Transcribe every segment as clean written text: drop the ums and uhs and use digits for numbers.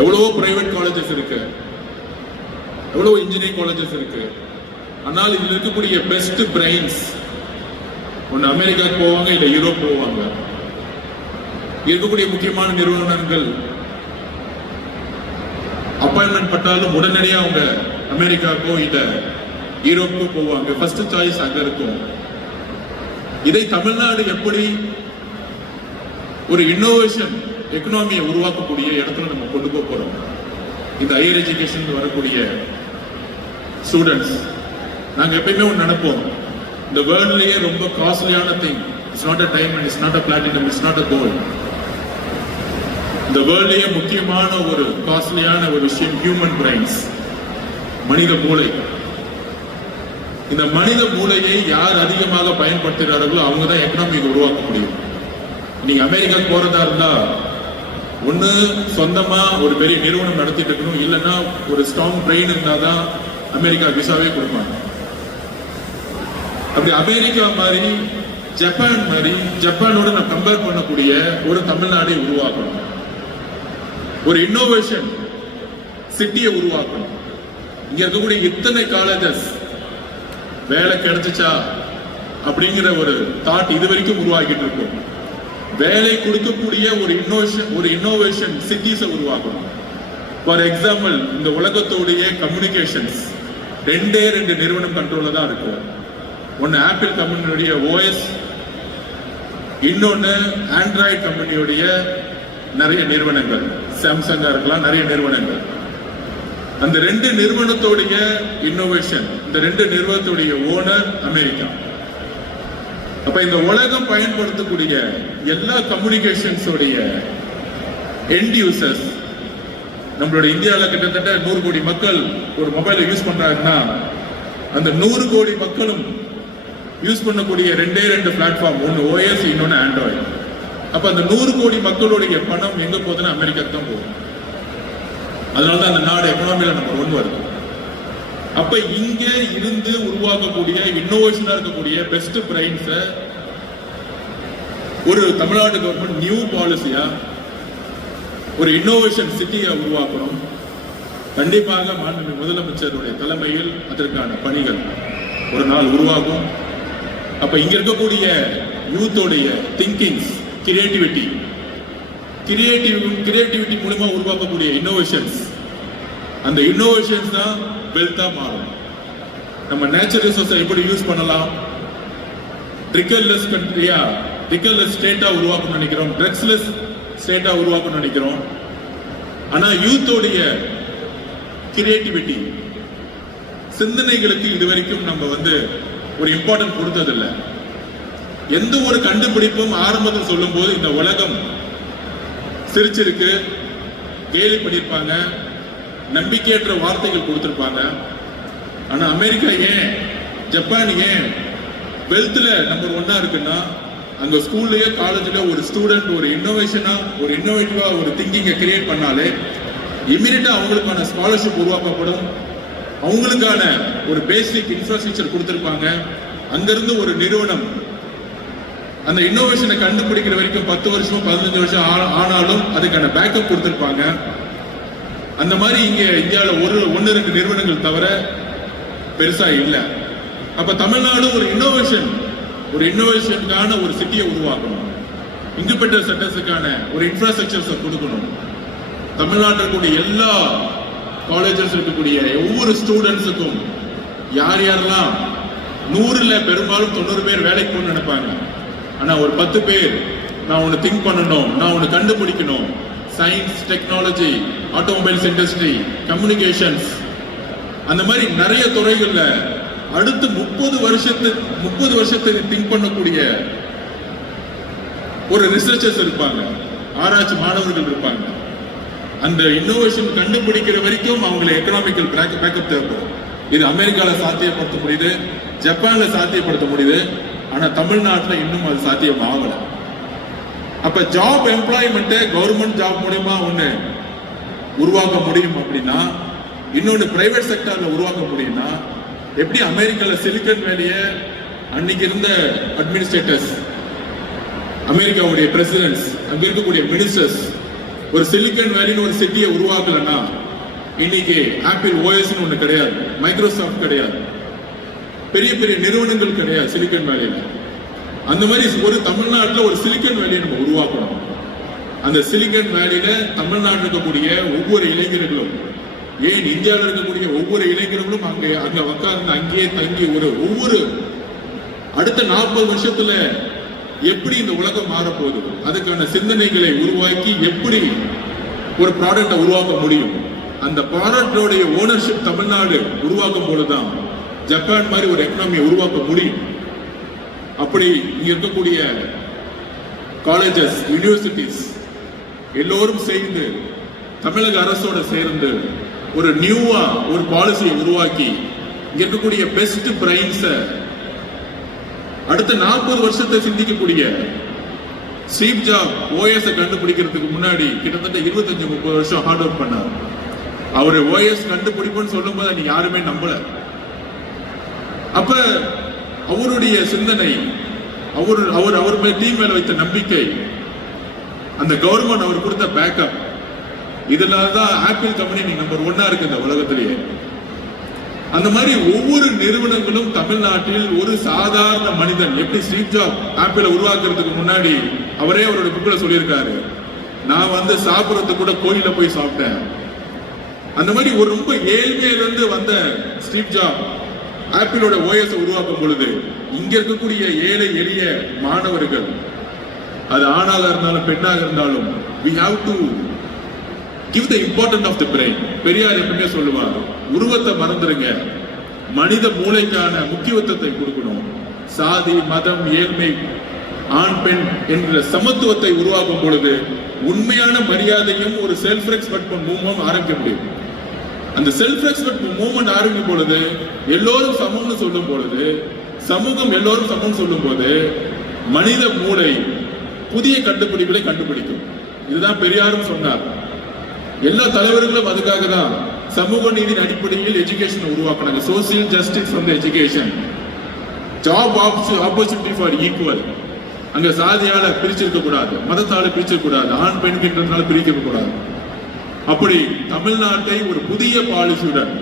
எவ்வளவோ private colleges இருக்கு, எவ்வளவோ இன்ஜினியரிங் காலேஜஸ் இருக்கு. ஆனால் இதுல இருக்கக்கூடிய பெஸ்ட் பிரைன்ஸ் ஒன்னு அமெரிக்காவுக்கு போவாங்க, இல்ல யூரோப் போவாங்க. இருக்கக்கூடிய முக்கியமான நிறுவனங்கள் அப்பாயின்மெண்ட் பட்டாலும் உடனடியாக அவங்க அமெரிக்காவுக்கோ இல்ல யூரோப்புக்கோ போவாங்க. ஃபர்ஸ்ட் சாய்ஸ் அங்க இருக்கும். இதை தமிழ்நாடு எப்படி ஒரு இன்னோவேஷன் எக்கனாமியை உருவாக்கக்கூடிய இடத்துல நம்ம கொண்டு போக போறோம்? இந்த ஹையர் எஜுகேஷன் வரக்கூடிய ஸ்டூடெண்ட்ஸ் நாங்க எப்பயுமே ஒன்று நினைப்போம், இந்த வேர்ல்ட்லயே ரொம்ப காஸ்ட்லியான thing, it's not a diamond, it's not a platinum, it's not a gold. இந்த வேர்ல்ட்லயே முக்கியமான ஒரு காஸ்ட்லியான ஒரு விஷயம் ஹியூமன் பிரைன்ஸ், மனித மூளை. இந்த மனித மூளையை யார் அதிகமாக பயன்படுத்துகிறார்களோ அவங்க தான் எக்கனாமிக் உருவாக்க முடியும். நீங்க அமெரிக்கா போறதா இருந்தா ஒண்ணு சொந்தமா ஒரு பெரிய நிறுவனம் நடத்திட்டு இருக்கணும், இல்லைன்னா ஒரு ஸ்ட்ராங் பிரெயின் இருந்தாதான் அமெரிக்கா விசாவே கொடுப்பாங்க. அப்படி அமெரிக்கா மாதிரி ஜப்பான் மாதிரி ஜப்பானோட நான் கம்பேர் பண்ணக்கூடிய ஒரு தமிழ்நாடை உருவாக்கணும், ஒரு இன்னோவேஷன் சிட்டியை உருவாக்கணும். இங்க இருக்கக்கூடிய இத்தனை காலேஜஸ் வேலை கிடைச்சிச்சா அப்படிங்கிற ஒரு தாட் இது வரைக்கும் உருவாக்கிட்டு இருக்கும். வேலை கொடுக்கக்கூடிய ஒரு இன்னோவேஷன் சிட்டிஸை உருவாக்கணும். ஃபார் எக்ஸாம்பிள், இந்த உலகத்தோடைய கம்யூனிகேஷன்ஸ் ரெண்டே நிறுவனம் கண்ட்ரோல்ல தான் இருக்கும். ஒன்னு ஆப்பிள் கம்பெனியுடைய ஓஎஸ், இன்னொன்னு ஆண்ட்ராய்டு கம்பெனியுடைய நிறைய நிறுவனங்கள், சாம்சங்கா இருக்கலாம், நிறைய நிறுவனங்கள். அந்த ரெண்டு நிறுவனத்தோடைய இன்னோவேஷன், இந்த ரெண்டு நிறுவனத்துடைய ஓனர் அமெரிக்கா. அப்ப இந்த உலகம் பயன்படுத்தக்கூடிய எல்லா கம்யூனிகேஷன்ஸ் எண்ட் யூசர்ஸ், நம்மளுடைய இந்தியாவில் கிட்டத்தட்ட 100 கோடி மக்கள் ஒரு மொபைலை யூஸ் பண்றாங்கன்னா அந்த 100 கோடி மக்களும் யூஸ் பண்ணக்கூடிய ரெண்டே பிளாட்ஃபார்ம், ஒன்னு ஓஎஸ், இன்னொன்னு ஆண்ட்ராய்டு. அப்ப அந்த 100 கோடி மக்களுடைய பணம் எங்க போகுதுன்னா அமெரிக்காவுக்கு தான் போகும். அதனாலதான் அந்த நாடு எக்கனாமியில நம்பர் 1 வருது. அப்ப இங்க இருந்து உருவாக்கக்கூடிய இன்னோவேஷனா இருக்கக்கூடிய பெஸ்ட் பிரைன்ஸ ஒரு தமிழ்நாடு கவர்மெண்ட் நியூ பாலிசியா ஒரு இன்னோவேஷன் சிட்டியை உருவாக்கணும். கண்டிப்பாக மாண்புமிகு முதலமைச்சருடைய தலைமையில் அதற்கான பணிகள் ஒரு நாள் உருவாகும். அப்ப இங்க இருக்கக்கூடிய யூத்தோடைய திங்கிங்ஸ், கிரியேட்டிவிட்டி மூலமா உருவாக்கக்கூடிய இன்னோவேஷன்ஸ், அந்த இன்னோவேஷன்ஸ் தான் வெல்த்தா மாறும். நம்ம நேச்சுரல் ரிசோர்ஸை எப்படி யூஸ் பண்ணலாம், ட்ரிக்கர்லெஸ் கண்ட்ரியா, ட்ரிக்கர்லெஸ் ஸ்டேட்டா உருவாக்கணும்னு நினைக்கிறோம், ட்ரக்ஸ்லெஸ் ஸ்டேட்டா உருவாக்கணும்னு நினைக்கிறோம். ஆனா யூத்தோடைய கிரியேட்டிவிட்டி சிந்தனைகளுக்கு இதுவரைக்கும் நம்ம ஒரு இம்பார்ட்டன்ட் கொடுத்ததில்லை. எந்த ஒரு கண்டுபிடிப்பும் ஆரம்பத்தில் சொல்லும் போது இந்த உலகம் சிரிச்சிருக்கு, கேலி பண்ணிருப்பாங்க, நம்பிக்கையற்ற வார்த்தைகள் கொடுத்திருப்பாங்க. ஆனா அமெரிக்கா ஏன், ஜப்பான் ஏன் வெல்த்ல நம்பர் 1 இருக்குன்னா, அங்க ஸ்கூல்லயே காலேஜ்ல ஒரு ஸ்டூடெண்ட் ஒரு இன்னோவேட்டிவா ஒரு திங்கிங்கை கிரியேட் பண்ணாலே இமீடியட்டா அவங்களுக்கான ஸ்காலர்ஷிப் உருவாக்கப்படும், அவங்களுக்கான ஒரு பேசிக் இன்ஃப்ராஸ்ட்ரக்சர் கொடுத்திருப்பாங்க. அங்கிருந்து ஒரு நிறுவனம் அந்த இன்னோவேஷனை கண்டுபிடிக்கிற வரைக்கும் 10 வருஷம் 15 வருஷம் ஆனாலும் அதுக்கான பேக்கப் கொடுத்திருப்பாங்க. அந்த மாதிரி இங்க இந்தியாவில் 1-2 நிறுவனங்கள் தவிர பெருசா இல்ல. அப்ப தமிழ்நாடு ஒரு இன்னோவேஷனுக்கான ஒரு சிட்டியை உருவாக்கணும், இண்டிபெண்டன்ட் சென்டர்ஸுக்கான ஒரு இன்ஃப்ராஸ்ட்ரக்சர்ஸை கொடுக்கணும். தமிழ்நாட்டில் கூடிய எல்லா காலேஜஸ் இருக்கக்கூடிய ஒவ்வொரு ஸ்டூடெண்ட்ஸுக்கும் யாரெல்லாம் 100ல் பெரும்பாலும் 90 பேர் வேலைக்கு போகணும்னு நினைப்பாங்க. ஆனா ஒரு 10 பேர் நான் ஒன்னு திங்க் பண்ணணும், நான் ஒன்னு கண்டுபிடிக்கணும், science, technology, automobiles industry, communications, அந்த மாதிரி நிறைய துறைகள்ல அடுத்து 30 வருஷத்துக்கு திங்க் பண்ணக்கூடிய ஒரு ரிசர்ச்சர்ஸ் இருப்பாங்க, ஆராய்ச்சி மாணவர்கள் இருப்பாங்க. அந்த இன்னோவேஷன் கண்டுபிடிக்கிற வரைக்கும் அவங்களுக்கு எக்கனாமிக்கல் பேக்கப் தேவைப்படும். இது அமெரிக்கால சாத்தியப்படுத்த முடியுது, ஜப்பான்ல சாத்தியப்படுத்த முடியுது. ஆனா தமிழ்நாட்டில் இன்னும் அது சாத்தியம் ஆகல. அப்ப ஜாப் எம்ப்ளாய்மெண்ட் கவர்மெண்ட் ஜாப் மூலமா ஒண்ணு உருவாக்க முடியும் அப்படின்னா, இன்னொன்னு பிரைவேட் செக்டர்ல உருவாக்க முடியும்னா, எப்படி அமெரிக்கால சிலிக்கன் வேலிய அன்னைக்கு இருந்த அட்மினிஸ்ட்ரேட்டர்ஸ், அமெரிக்காவுடைய பிரசிடென்ட்ஸ், அங்க இருக்கக்கூடிய மினிஸ்டர்ஸ் ஒரு சிலிக்கன் வேலின்னு ஒரு சிட்டியை உருவாக்கலன்னா இன்னைக்கு ஆப்பிள் ஓஎஸ்ன்னு ஒண்ணு கிடையாது, மைக்ரோசாஃப்ட் கிடையாது, பெரிய பெரிய நிறுவனங்கள் கிடையாது சிலிக்கன் வேலியில. அந்த மாதிரி ஒரு தமிழ்நாட்டில் ஒரு சிலிக்கன் வேலியை நம்ம உருவாக்கணும். அந்த சிலிக்கன் வேலியில தமிழ்நாட்டில் இருக்கக்கூடிய ஒவ்வொரு இளைஞர்களும், ஏன் இந்தியாவில் இருக்கக்கூடிய ஒவ்வொரு இளைஞர்களும் அங்க உட்கார்ந்து அங்கேயே தங்கி ஒவ்வொரு அடுத்த 40 வருஷத்துல எப்படி இந்த உலகம் மாறப்போகுது, அதுக்கான சிந்தனைகளை உருவாக்கி எப்படி ஒரு ப்ராடக்டை உருவாக்க முடியும், அந்த ப்ராடக்டோடைய ஓனர்ஷிப் தமிழ்நாடு உருவாக்கும் பொழுதுதான் ஜப்பான் மாதிரி ஒரு எக்கனாமியை உருவாக்க முடியும். அப்படி இங்க இருக்கக்கூடிய காலேஜஸ், யூனிவர்சிட்டிஸ் எல்லோரும் சேர்ந்து தமிழக அரசோட சேர்ந்து ஒரு நியூவா ஒரு பாலிசியை உருவாக்கி இங்க இருக்கக்கூடிய பெஸ்ட் பிரைன்ஸ அடுத்த 40 வருஷத்தை சிந்திக்கக்கூடிய ஸ்டீவ் ஜாப் ஓஎஸ் கண்டுபிடிக்கிறதுக்கு முன்னாடி கிட்டத்தட்ட 25-30 வருஷம் ஹார்ட் ஒர்க் பண்ணார். அவரு ஓஎஸ் கண்டுபிடிப்புன்னு சொல்லும் போது நீ யாருமே நம்பல. அப்ப அவருடைய சிந்தனை, அவர் டீம் மேல வைத்த நம்பிக்கை, அந்த கவர்மெண்ட் அவர் கொடுத்த பேக்கப், இதனாலதான் ஆப்பிள் கம்பெனி நம்பர் 1 இருக்கு இந்த உலகத்திலேயே. அந்த மாதிரி ஒவ்வொரு நிறுவனங்களும் தமிழ்நாட்டில் ஒரு சாதாரண மனிதன் எப்படி ஸ்டீவ் ஜாப் ஆப்பிளை உருவாக்குறதுக்கு முன்னாடி அவரே அவரோட புக்ல சொல்லியிருக்காரு, நான் சாப்பிடறதுக்கு கூட கோயில போய் சாப்பிட்டேன். அந்த மாதிரி ஒரு ரொம்ப ஏழ்மையிலிருந்து வந்த ஸ்டீவ் ஜாப் ஆப்பிளோட ஓஎஸ் உருவாக்கும் பொழுது இங்க இருக்கக்கூடிய ஏழை எளிய மாணவர்கள், அது ஆணாக இருந்தாலும் பெண்ணாக இருந்தாலும், we have to give the importance of the brain. Periyar எப்பவுமே சொல்லுவார், உருவத்தை மறந்துருங்க, மனித மூளைக்கான முக்கியத்துவத்தை கொடுக்கணும். சாதி, மதம், ஏழ்மை, ஆண் பெண் என்ற சமத்துவத்தை உருவாக்கும் பொழுது உண்மையான மரியாதையும் ஒரு செல்ஃப் ரெஸ்பெக்ட் மூவ்மெண்ட் ஆரம்பிக்க முடியும். அந்த செல்ஃப் ரெஸ்பெக்ட் மூவ்மெண்ட் ஆரம்பிக்கும் பொழுது எல்லோரும் சமம்னு சொல்லும் பொழுது, சமூகம் எல்லோரும் சமம் சொல்லும் போது மனித மூளை புதிய கண்டுபிடிப்புகளை கண்டுபிடிக்கும். இதுதான் பெரியாரும் சொன்னார். எல்லா தலைவர்களும் அதுக்காக தான் சமூக நீதியின் அடிப்படையில் எஜுகேஷன் உருவாக்குனாங்க. Social justice from the education, job opportunity for equal. அங்க சாதியால பிரிச்சிருக்க கூடாது, மதத்தால பிரிச்சிருக்க கூடாது, ஆண் பெண்கின்றதுனால பிரிக்க கூடாது. அப்படி தமிழ்நாட்டை ஒரு புதிய பாலிசியுடன்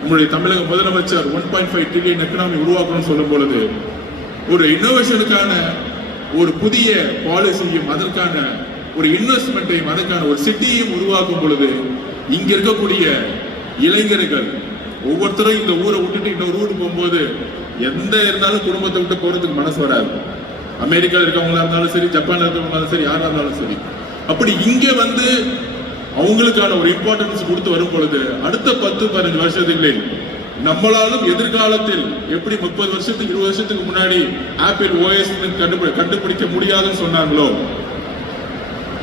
நம்முடைய தமிழக முதலமைச்சர் 1.5 ட்ரில்லியன் எக்கனாமி உருவாக்கணும்னு சொல்லும் பொழுது ஒரு இன்னோவேஷனுக்கான ஒரு புதிய பாலிசியும் அதற்கான ஒரு இன்வெஸ்ட்மெண்ட்டையும் அதற்கான ஒரு சிட்டியையும் உருவாக்கும் பொழுது இங்க இருக்கக்கூடிய இளைஞர்கள் ஒவ்வொருத்தரும் இந்த ஊரை விட்டுட்டு இன்னொரு ஊருக்கு போகும்போது எந்த இருந்தாலும் குடும்பத்தை விட்டு போறதுக்கு மனசு வராது. அமெரிக்காவில் இருக்கவங்களா இருந்தாலும் சரி, ஜப்பான்ல இருக்கவங்களாலும் சரி, யாரா இருந்தாலும் சரி. அப்படி இங்க அவங்களுக்கான ஒரு இம்பார்ட்டன்ஸ் கொடுத்து வரும் பொழுது அடுத்த 10-15 வருஷத்துக்கு நம்மளாலும் எதிர்காலத்தில் எப்படி 30 வருஷத்துக்கு 20 வருஷத்துக்கு முன்னாடி ஆப்பிள் ஓஎஸ் கண்டுபிடிக்க முடியாதுன்னு சொன்னாங்களோ,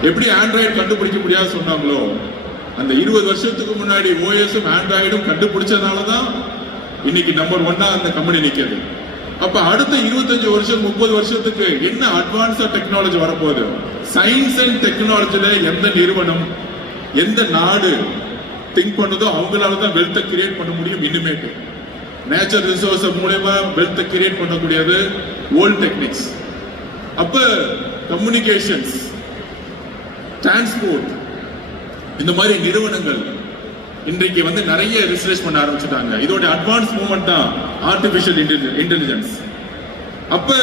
எப்படி ஆண்ட்ராய்டு கண்டுபிடிக்க முடியாது சொன்னாங்களோ, அந்த 20 வருஷத்துக்கு முன்னாடி ஓஎஸும் ஆண்ட்ராய்டும் கண்டுபிடிச்சதுனாலதான் இன்னைக்கு நம்பர் 1 அந்த கம்பெனி நிக்கிறது. அப்ப அடுத்த 25 வருஷம் 30 வருஷத்துக்கு என்ன அட்வான்ஸா டெக்னாலஜி வரப்போகுது? சயின்ஸ் அண்ட் டெக்னாலஜில எந்த நிறுவனம், எந்த நாடு திங்க் பண்ணதோ அவங்களால தான் வெல்த்தை கிரியேட் பண்ண முடியும். இனிமேட்டு நேச்சுரல் ரிசோர்ஸ் மூலமா வெல்த்தை கிரியேட் பண்ணக்கூடியது ஓல்ட் டெக்னிக்ஸ். அப்ப கம்யூனிகேஷன்ஸ், டிரான்ஸ்போர்ட், இந்த மாதிரி நிறுவனங்கள் இன்றைக்கு நிறைய ரிசர்ச் பண்ண ஆரம்பிச்சுட்டாங்க. இதோட அட்வான்ஸ் மூவ்மெண்ட் தான் ஆர்டிபிஷியல் இன்டெலிஜென்ஸ். அப்ப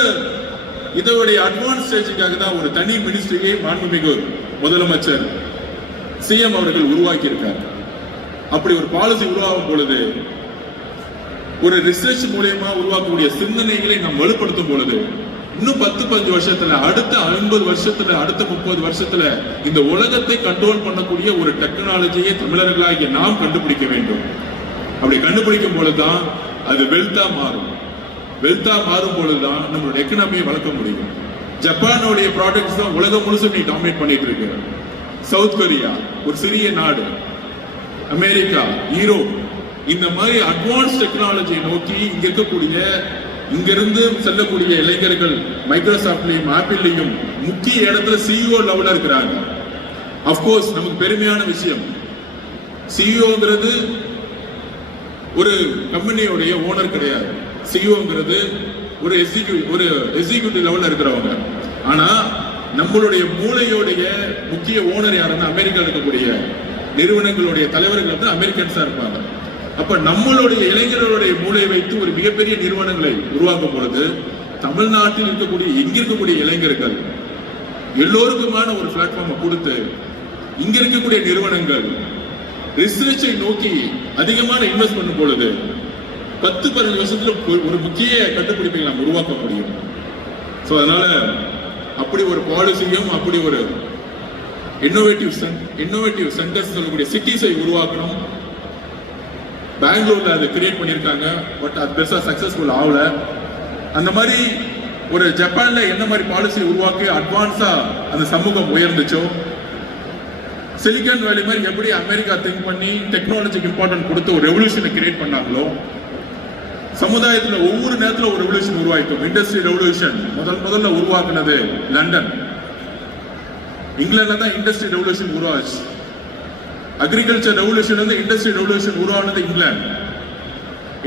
இதோடைய அட்வான்ஸ் ஸ்டேஜுக்காக தான் ஒரு தனி மினிஸ்ட்ரியை மாண்புமிகு முதலமைச்சர் சிஎம் அவர்கள் உருவாக்கி இருக்கார். அப்படி ஒரு பாலிசி உருவாகும் பொழுது ஒரு ரிசர்ச் மூலமா உருவாக்கக்கூடிய சிந்தனைகளை நாம் வலுப்படுத்தும் பொழுது இன்னும் 10-15 வருஷத்துல, அடுத்த 50 வருஷத்துல, அடுத்த 30 வருஷத்துல இந்த உலகத்தை கண்ட்ரோல் பண்ணக்கூடிய ஒரு டெக்னாலஜியை தமிழர்களாகிய நாம் கண்டுபிடிக்க வேண்டும். அப்படி கண்டுபிடிக்கும் பொழுதுதான் அது வெல்த்தா மாறும். வெல்த்தா மாறும் பொழுதுதான் நம்மளோட எக்கனாமியை வளர்க்க முடியும். ஜப்பானுடைய ப்ராடக்ட்ஸ் தான் உலகம் முழுசும் நீ டாமினேட் பண்ணிட்டு இருக்கு. சவுத் கொரியா ஒரு சிறிய நாடு, அமெரிக்கா, யூரோப், இந்த மாதிரி அட்வான்ஸ் டெக்னாலஜியை நோக்கி இங்க இருக்கக்கூடிய இங்கிருந்து செல்லக்கூடிய இளைஞர்கள் மைக்ரோசாப்ட்லயும் ஆப்பிள்லயும் முக்கிய இடத்துல சிஇஓ லெவல்ல இருக்கிறாங்க. அப்கோர்ஸ் நமக்கு பெருமையான விஷயம், சிஇஓங்கிறது ஒரு கம்பெனியோடைய ஓனர் கிடையாது. சிஇஓங்கிறது ஒரு எக்ஸிக்யூட்டிவ் லெவல்ல இருக்கிறவங்க. ஆனா நம்மளுடைய மூளையோடைய முக்கிய ஓனர் யாருன்னா அமெரிக்காவில் இருக்கக்கூடிய நிறுவனங்களுடைய தலைவர்கள் வந்து அமெரிக்கன்ஸா இருப்பாங்க. அப்ப நம்மளுடைய இளைஞர்களுடைய மூளையை வைத்து ஒரு மிகப்பெரிய நிறுவனங்களை உருவாக்கும் பொழுது தமிழ்நாட்டில் இருக்கக்கூடிய எங்க இருக்கக்கூடிய இளைஞர்கள் எல்லோருக்குமான ஒரு பிளாட்ஃபார்மை கொடுத்து இங்க இருக்கக்கூடிய நிறுவனங்கள் ரிசர்ச்சை நோக்கி அதிகமான இன்வெஸ்ட் பண்ணும் பொழுது 10-15 வருஷத்துல ஒரு முக்கிய கண்டுபிடிப்பை நாம் உருவாக்க முடியும். சோ அதனால அப்படி ஒரு பாலிசியும் அப்படி ஒரு இன்னோவேட்டிவ் சென்டர்ஸ் சொல்லக்கூடிய சிட்டிஸை உருவாக்கணும். பெங்களூர்ல அதை கிரியேட் பண்ணியிருக்காங்க. பட் அது பெருசா சக்சஸ்ஃபுல் ஆகல. அந்த மாதிரி ஒரு ஜப்பான்ல என்ன மாதிரி பாலிசி உருவாக்கி அட்வான்ஸா அந்த சமூகம் உயர்ந்துச்சோ, சிலிகான் வேலி மாதிரி எப்படி அமெரிக்கா திங்க் பண்ணி டெக்னாலஜிக்கு இம்பார்ட்டன்ட் கொடுத்து ஒரு ரெவல்யூஷனை கிரியேட் பண்ணாங்களோ, சமுதாயத்துல ஒவ்வொரு நேரத்துல ஒரு ரெவல்யூஷன் உருவாயிட்டோம். இண்டஸ்ட்ரி ரெவல்யூஷன் முதல்ல உருவாக்குனது லண்டன். இங்கிலாந்துல தான் இண்டஸ்ட்ரி ரெவல்யூஷன் உருவாச்சு. அக்ரிகல்ச்சர் ரெவல்யூஷன் வந்து இண்டஸ்ட்ரி ரெவல்யூஷன் உருவானது இங்கிலாந்து.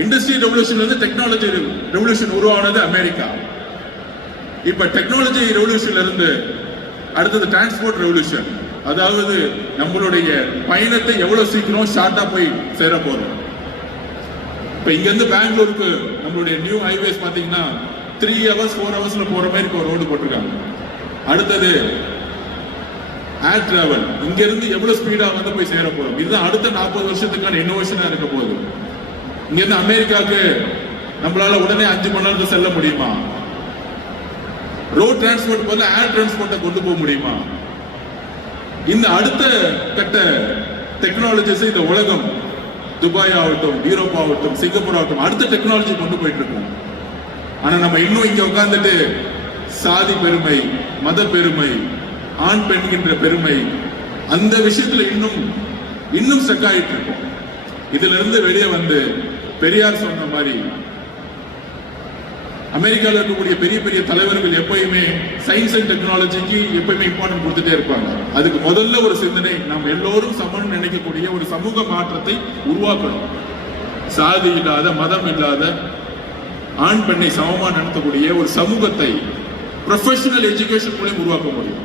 இண்டஸ்ட்ரி ரெவல்யூஷன் வந்து டெக்னாலஜி ரெவல்யூஷன் உருவானது அமெரிக்கா. இப்ப டெக்னாலஜி ரெவல்யூஷன்ல இருந்து அடுத்தது டிரான்ஸ்போர்ட் ரெவல்யூஷன், அதாவது நம்மளுடைய பயணத்தை எவ்வளவு சீக்கிரம் ஷார்ட்டா போய் சேர போறோம். இப்ப இங்க இருந்து பெங்களூருக்கு நம்மளுடைய நியூ ஹைவேஸ் பாத்தீங்கன்னா 3 hours 4 hours போற மாதிரி ஒரு ரோடு போட்டிருக்காங்க. அடுத்தது ஏர் டிராவல், இங்க இருந்து எவ்வளவு ஸ்பீடா வந்து போய் சேர போறோம். இதுதான் அடுத்த 40 வருஷத்துக்கான இன்னோவேஷனா இருக்க போகுது. இங்க இருந்து அமெரிக்காவுக்கு நம்மளால உடனே 5 மணி நேரத்துல செல்ல முடியுமா? ரோட் டிரான்ஸ்போர்ட் போல ஏர் டிரான்ஸ்போர்ட்டை கொண்டு போக முடியுமா? இந்த அடுத்த கட்ட டெக்னாலஜிஸ் இந்த உலகம், துபாய் ஆகட்டும், யூரோப் ஆகட்டும், சிங்கப்பூர் ஆகட்டும், அடுத்த டெக்னாலஜி கொண்டு போயிட்டு இருக்கோம். ஆனா நம்ம இன்னும் இங்க உட்கார்ந்துட்டு சாதி பெருமை, மத பெருமை, ஆண் பெண்கின்ற பெருமை, அந்த விஷயத்துல இன்னும் ஸ்டக் ஆயிட்டு இருக்கோம். இதுல இருந்து வெளியே வந்து பெரியார் சொன்ன மாதிரி அமெரிக்காவில் இருக்கக்கூடிய பெரிய பெரிய தலைவர்கள் எப்பயுமே சயின்ஸ் அண்ட் டெக்னாலஜிக்கு எப்பயுமே இம்பார்ட்டன்ட் கொடுத்துட்டே இருப்பாங்க. அதுக்கு முதல்ல ஒரு சிந்தனை, நாம் எல்லோரும் சமன் நினைக்கக்கூடிய ஒரு சமூக மாற்றத்தை உருவாக்கணும். சாதி இல்லாத, மதம் இல்லாத, ஆண் பெண்ணை சமமா நடத்தக்கூடிய ஒரு சமூகத்தை ப்ரொஃபஷனல் எஜுகேஷன் மூலம் உருவாக்க முடியும்.